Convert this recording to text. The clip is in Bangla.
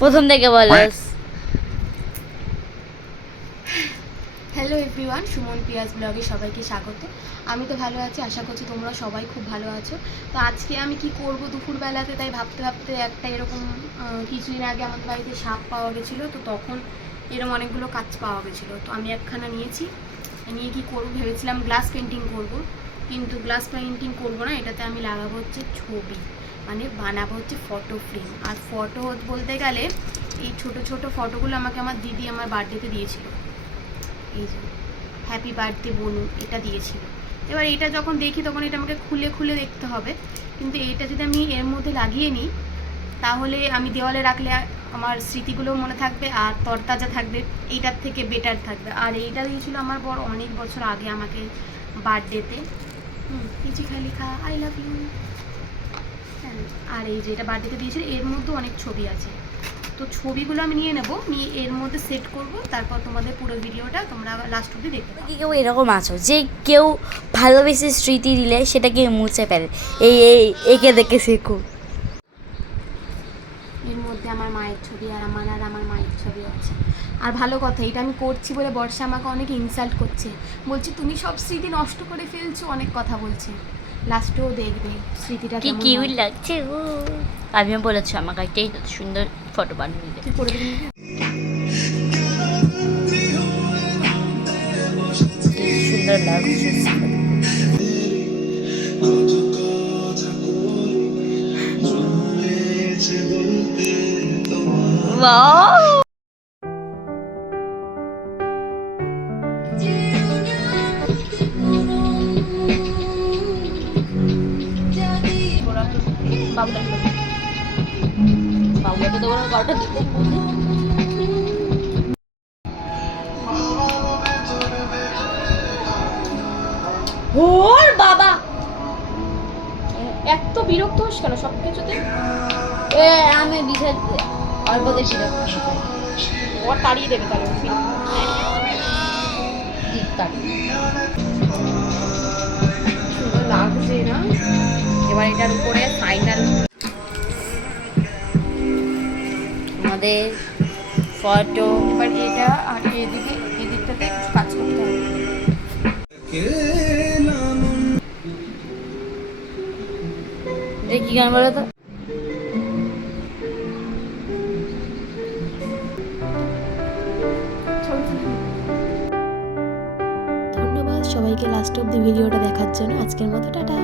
প্রথম থেকে বলো। হ্যালো এভরিওয়ান, সুমন পিয়াজ ব্লগে সবাইকে স্বাগত। আমি তো ভালো আছি, আশা করছি তোমরা সবাই খুব ভালো আছো। তো আজকে আমি কি করব দুপুরবেলাতে, তাই ভাবতে ভাবতে একটা এরকম কিছুদিন আগে আমাদের বাড়িতে সাপ পাওয়া গেছিলো, তো তখন এরকম অনেকগুলো কাঁচ পাওয়া গেছিলো। তো আমি একখানা নিয়েছি, নিয়ে কি করব ভেবেছিলাম গ্লাস পেন্টিং করব, কিন্তু গ্লাস পেন্টিং করব না, এটাতে আমি লাগাবো হচ্ছে ছবি, মানে বানাবো হচ্ছে ফটো ফ্রেম। আর ফটো বলতে গেলে এই ছোট ছোট ফটোগুলো আমাকে আমার দিদি আমার বার্থডেতে দিয়েছিল, এই যে হ্যাপি বার্থডে বনু, এটা দিয়েছিল। এবার এটা যখন দেখি তখন এটা আমাকে খুলে খুলে দেখতে হবে, কিন্তু এটা যদি আমি এর মধ্যে লাগিয়ে নিই তাহলে আমি দেওয়ালে রাখলে আমার স্মৃতিগুলো মনে থাকবে আর তরতাজা থাকবে, এইটার থেকে বেটার থাকবে। আর এইটা দিয়েছিল আমার বড় অনেক বছর আগে আমাকে বার্থডেতে, কিছু খালি খা আই লাভ ইউ। আর এই যে এটা বার্থডেতে দিয়েছিল, এর মধ্যে অনেক ছবি আছে, তো ছবিগুলো আমি নিয়ে নেব, নিয়ে এর মধ্যে সেট করব, তারপর তোমাদের পুরো ভিডিওটা তোমরা লাস্ট অবধি দেখতে পাবে। কি কেউ এরকম আছো যে কেউ ভালোবেসে স্মৃতি দিলে সেটাকে মুছে ফেলে, একে দেখে শেখো। এর মধ্যে আমার মায়ের ছবি আর আমার মায়ের ছবি আছে। আর ভালো কথা, এটা আমি করছি বলে বর্ষা আমাকে অনেক ইনসাল্ট করছে, বলছে তুমি সব স্মৃতি নষ্ট করে ফেলছো, অনেক কথা বলছে। লাস্টেও দেখবে স্মৃতিটা কি কেমন কিউট হয়। লাগছে ও। আমিও বলেছি আমাকে একটাই সুন্দর ফটো বানিয়ে দিতে। তুই করে দিবি? কি সুন্দর লাগছে। ওয়াও, বাবুটা বাবুকে তো তোমার কটা দিতে। ওর বাবা এত বিরক্ত হোস কেন সব কিছুতে? আমি বিশেষ অল্প দেখি ওর তাড়িয়ে দেবে তাহলে সুন্দর লাগছে না? এবার এটার উপরে ফাইনাল আমাদের ফটো। এবার এটা আর এদিকে এদিকটাতে কিছু কাজ করতে হবে। কি গান বলো তো? ধন্যবাদ সবাইকে লাস্ট অব দি ভিডিওটা দেখার জন্য। আজকের মতো টাটা।